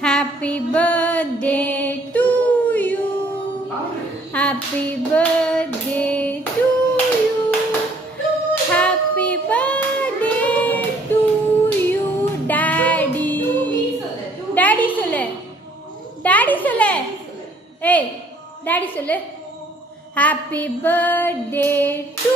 Happy birthday to you. Happy birthday to you. Happy birthday to you, Daddy. Daddy சொல்லு. Daddy சொல்லு. ஏய், Daddy சொல்லு. Happy birthday to